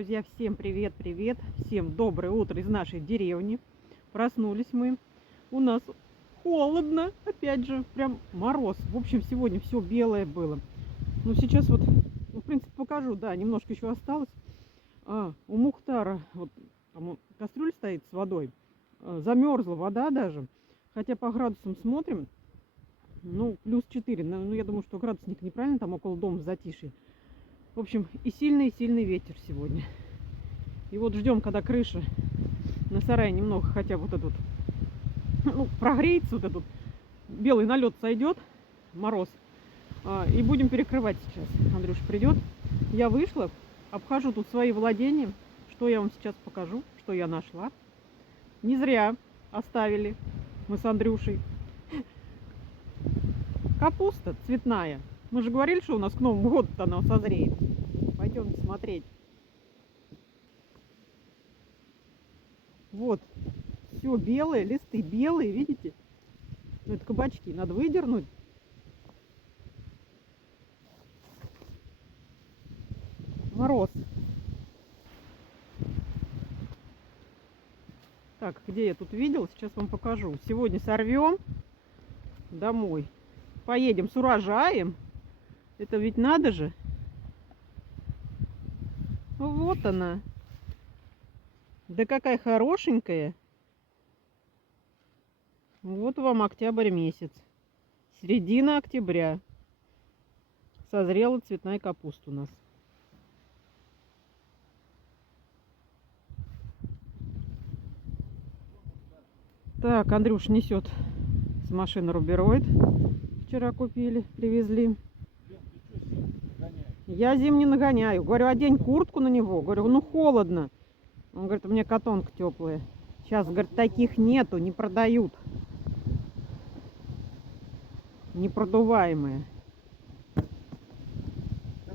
Друзья, всем привет, привет, всем доброе утро из нашей деревни. Проснулись мы, у нас холодно, опять же, прям мороз. В общем, сегодня все белое было. Ну, сейчас вот, в принципе, покажу, да, немножко еще осталось. У Мухтара, вот там кастрюль стоит с водой, замерзла вода даже. Хотя по градусам смотрим, ну, плюс 4. Ну, я думаю, что градусник неправильно, там около дома в затишье. В общем, и сильный ветер сегодня. И вот ждем, когда крыша на сарае немного хотя бы вот этот, ну, прогреется, вот этот белый налет сойдет, мороз. И будем перекрывать сейчас. Андрюша придет. Я вышла, обхожу тут свои владения. Что я вам сейчас покажу, что я нашла. Не зря оставили мы с Андрюшей. Капуста цветная. Мы же говорили, что у нас к Новому году-то она созреет. Пойдемте смотреть. Вот, все белое, листы белые, видите? Ну, это кабачки, надо выдернуть. Мороз. Так, где я тут видела, сейчас вам покажу. Сегодня сорвем домой. Поедем с урожаем. Это ведь надо же. Вот она. Да какая хорошенькая. Вот вам октябрь месяц. Середина октября. Созрела цветная капуста у нас. Так, Андрюш несет с машины рубероид. Вчера купили, привезли. Я зим не нагоняю. Говорю, одень куртку на него. Говорю, ну холодно. Он говорит, у меня котонка теплая. Сейчас, говорит, таких нету, не продают. Непродуваемые.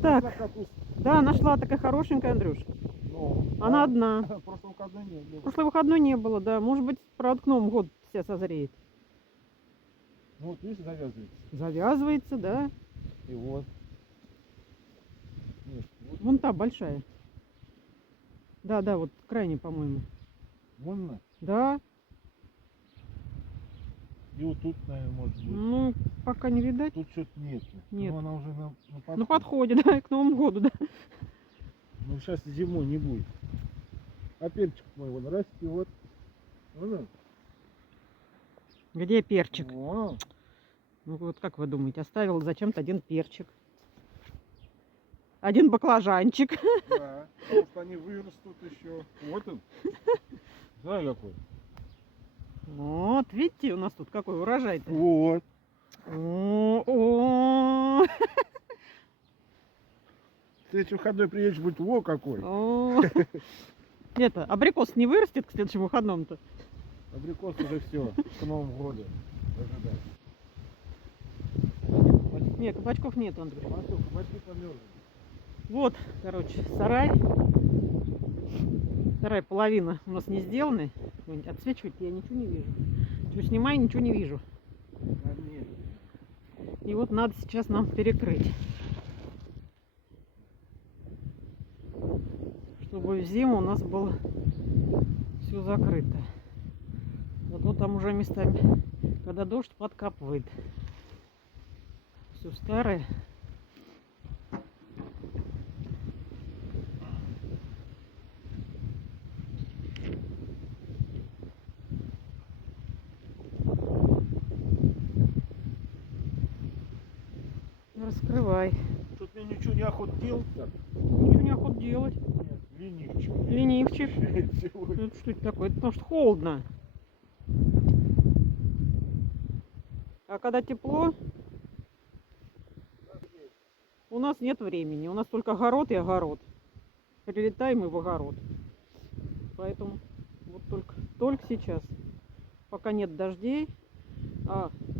Так, да, нашла такая хорошенькая, Андрюш. Она одна. Прошлый выходной не было, да. Может быть, правда, к Новому году вся созреет. Ну вот видишь, завязывается. Завязывается, да. И вот. Нет, вот. Вон та большая. Да, да, вот крайне, по-моему. Вон она. Да. И вот тут, наверное, может быть. Ну, пока не видать. Тут что-то нет. Нет. Но она уже на подходе. На подходе, да, к Новому году, да. Ну сейчас зимой не будет. А перчик мой вон растет. Вон он. Где перчик? Вон. Ну вот как вы думаете, оставил зачем-то один перчик. Один баклажанчик. Да, потому что они вырастут еще. Вот он. Да, какой. Вот, видите, у нас тут какой урожай-то. Вот. О. Следующий выходной приедешь, будет во какой. Это, абрикос не вырастет к следующему выходному-то? Абрикос уже все, к Новому году. Нет, кабачков нет, Андрей. Кабачки померзли. Вот, короче, сарай. Сарай половина у нас не сделаны. Отсвечивать я ничего не вижу. Что снимаю, ничего не вижу. И вот надо сейчас нам перекрыть. Чтобы в зиму у нас было все закрыто. Вот там уже местами, когда дождь, подкапывает. Все старое. Раскрывай. Тут мне ничего не охот делать так. Ничего не охот делать. Нет, ленивчик. Ленивчик. Это что это такое? Это потому что холодно. А когда тепло, у нас нет времени. У нас только огород и огород. Прилетаем и в огород. Поэтому вот только сейчас. Пока нет дождей.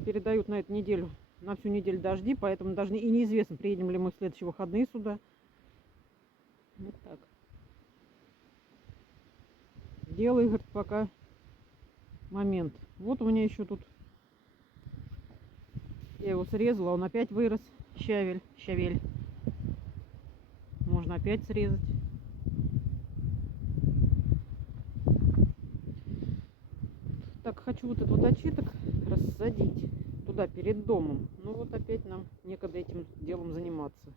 Передают на эту неделю, на всю неделю дожди. Поэтому даже и неизвестно, приедем ли мы в следующие выходные сюда. Вот так. Делай, говорит, пока момент. Вот у меня еще тут. Я его срезала, он опять вырос. Щавель. Можно опять срезать. Так, хочу вот этот вот очиток рассадить туда, перед домом. Ну вот опять нам некогда этим делом заниматься.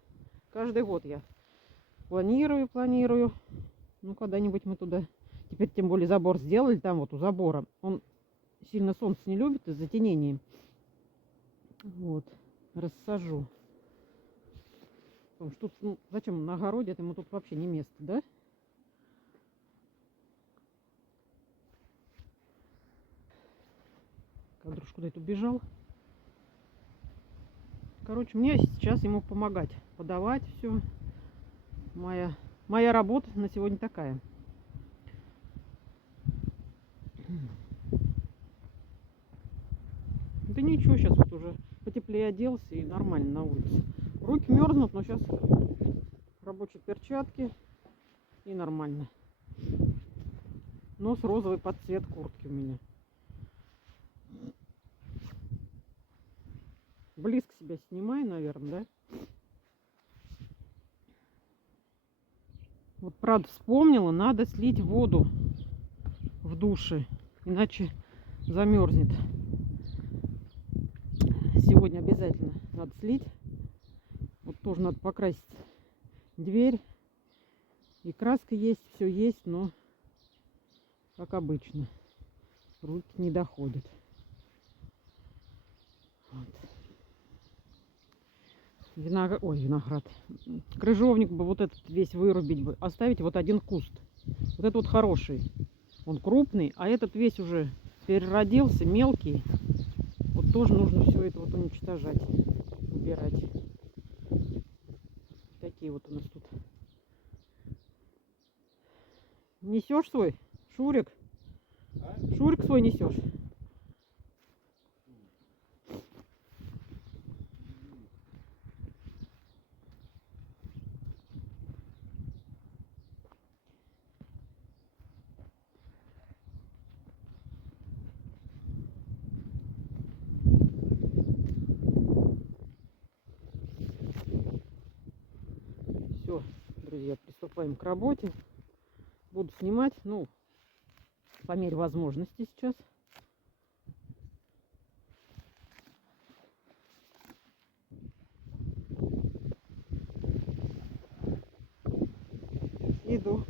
Каждый год я планирую. Ну, когда-нибудь мы туда... Теперь тем более забор сделали, там вот у забора. Он сильно солнце не любит из-за затенения. Вот, рассажу. Потому что тут, ну, зачем на огороде, это ему тут вообще не место, да? Кадруш куда-то убежал. Короче, мне сейчас ему помогать, подавать все. Моя работа на сегодня такая. Да ничего, сейчас вот уже потеплее оделся и нормально на улице. Руки мерзнут, но сейчас рабочие перчатки и нормально. Нос розовый под цвет куртки у меня. Близко себя снимаю, наверное, да? Вот, правда, вспомнила, надо слить воду в душе, иначе замерзнет. Сегодня обязательно надо слить. Вот тоже надо покрасить дверь. И краска есть, все есть, но, как обычно, руки не доходят. Вот. Виноград. Крыжовник бы вот этот весь вырубить бы. Оставить вот один куст. Вот этот вот хороший. Он крупный, а этот весь уже переродился, мелкий. Вот тоже нужно все это вот уничтожать, убирать. Такие вот у нас тут. Несешь свой, Шурик? Шурик свой несешь? Все, друзья, приступаем к работе. Буду снимать, ну, по мере возможности сейчас. Иду.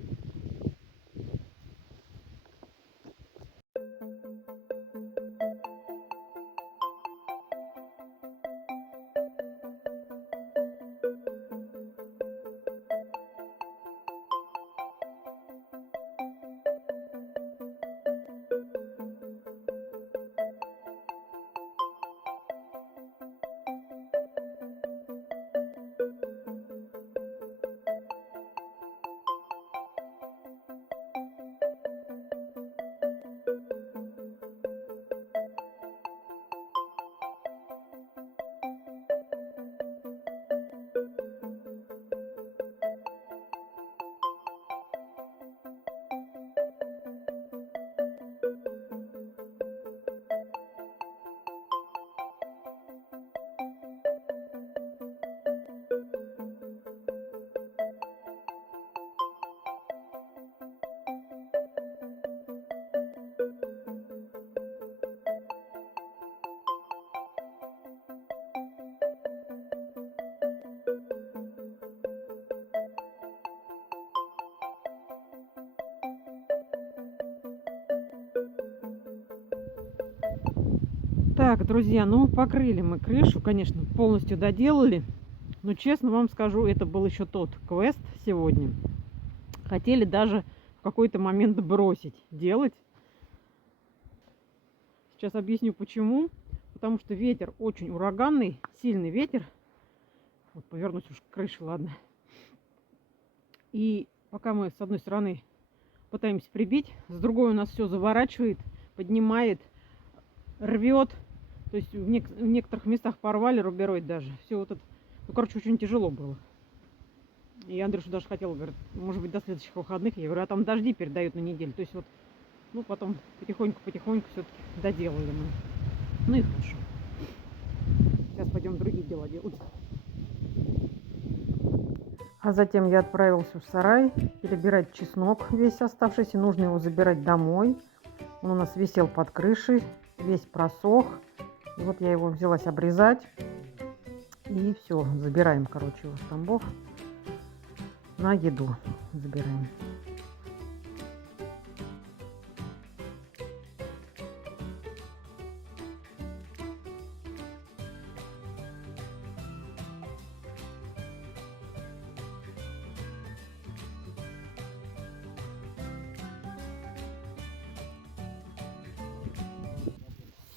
Так, друзья, ну покрыли мы крышу, конечно, полностью доделали. Но честно вам скажу, это был еще тот квест сегодня. Хотели даже в какой-то момент бросить делать. Сейчас объясню почему. Потому что ветер очень ураганный, сильный ветер. Вот повернусь уж к крыше, ладно. И пока мы с одной стороны пытаемся прибить, с другой у нас все заворачивает, поднимает, рвет. То есть в некоторых местах порвали рубероид даже. Все вот это. Ну, короче, очень тяжело было. И Андрюша даже хотел, говорит, может быть, до следующих выходных. Я говорю, а там дожди передают на неделю. То есть вот, ну, потом потихоньку все-таки доделали мы. Ну и хорошо. Сейчас пойдем другие дела делать. А затем я отправился в сарай перебирать чеснок весь оставшийся. Нужно его забирать домой. Он у нас висел под крышей, весь просох. И вот я его взялась обрезать. И все, забираем, короче, его с Тамбов. На еду забираем.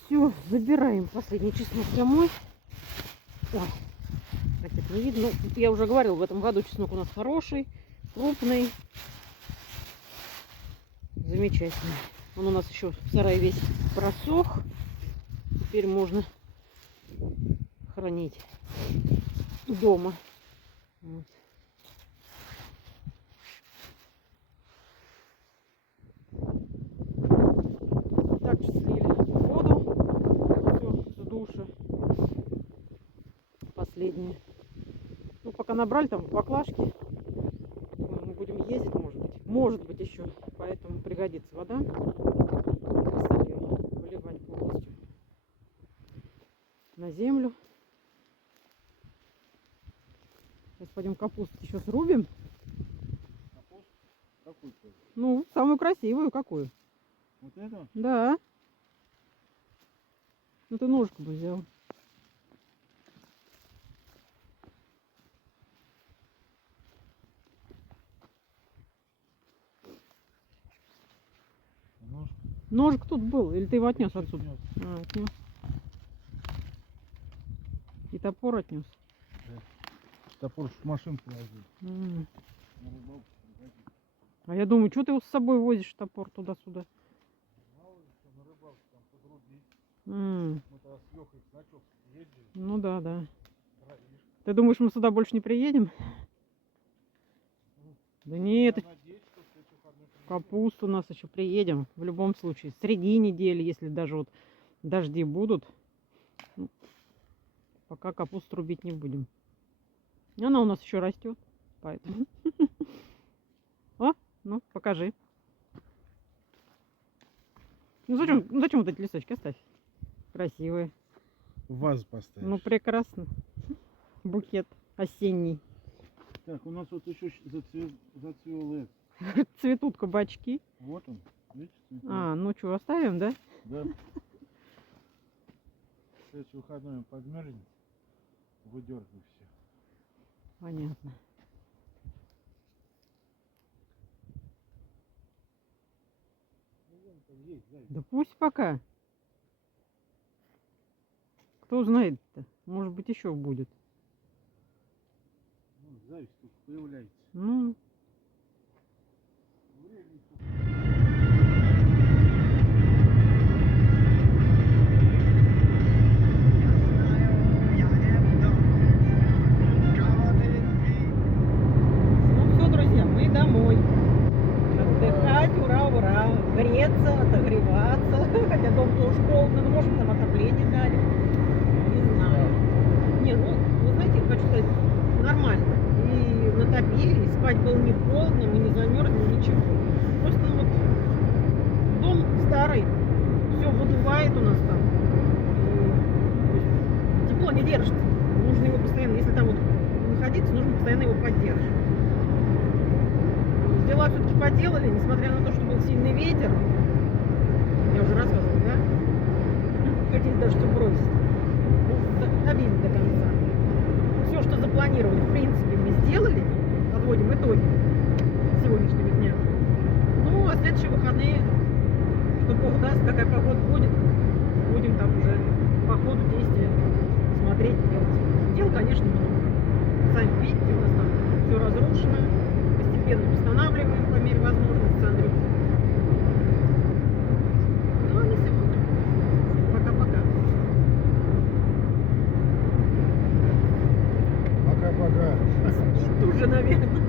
Все, забираем последний чеснок домой. Ой, так это не видно. Ну, я уже говорил, в этом году чеснок у нас хороший, крупный. Замечательно. Он у нас еще в сарае весь просох. Теперь можно хранить дома. Вот. Так, слили воду, все, с душа. Последние. Ну, пока набрали там баклажки, мы будем ездить, может быть еще, поэтому пригодится вода. Стали выливать полностью на землю. Сейчас пойдем капусту еще срубим. Капусту? Какую? Ну, самую красивую какую? Вот эту? Да. Ну ты ножку бы взял. Ножик тут был, или ты его отнес отсюда? А, отнес. И топор отнес. Да. Топор в машинку возил. А я думаю, что ты его с собой возишь, топор туда-сюда? На рыбалке там подрубить. Мы тогда с Лехой с ночевки ездили. Ну да, да. Ты думаешь, мы сюда больше не приедем? Да нет, капусту у нас еще приедем. В любом случае, среди недели, если даже вот дожди будут. Ну, пока капусту рубить не будем. Она у нас еще растет, поэтому. О, ну покажи. Ну зачем вот эти листочки оставь? Красивые. В вазу поставишь. Ну прекрасно. Букет осенний. Так, у нас вот еще зацвел это. Цветут кабачки. Вот он, видите? Цветет. А, ну что, оставим, да? Да. Следующий выходной он подмерзнет, выдергивай все. Понятно. Да пусть пока. Кто знает-то? Может быть, еще будет. Ну, зависть тут появляется. Ну. Ну все, друзья, мы домой. Отдыхать, ура, ура. Греться, отогреваться. Хотя дом тоже холодно, но может там отопление дали. Не знаю. Не, ну, вы знаете, хочу сказать, нормально. И натопили, и спать было не холодно, мы не замерзли, ничего. Просто, ну вот, дом старый, все выдувает у нас там. И тепло не держится. Нужно его постоянно, если там вот находиться, нужно постоянно его поддерживать. Дела все-таки поделали, несмотря на то, что был сильный ветер. Я уже рассказывала, да? Хотели даже все бросить. Ну, добили до конца. Все, что запланировали, в принципе, мы сделали. Подводим итоги сегодняшнего дня. Ну, а следующие выходные, что Бог даст, какая погода будет, будем там уже по ходу действия смотреть, делать. Дел, конечно, много. Сами видите, у нас там все разрушено. Постепенно восстанавливаем по мере возможности с Андрюхой. Ну, а на сегодня пока-пока. Пока-пока. Спит уже, наверное.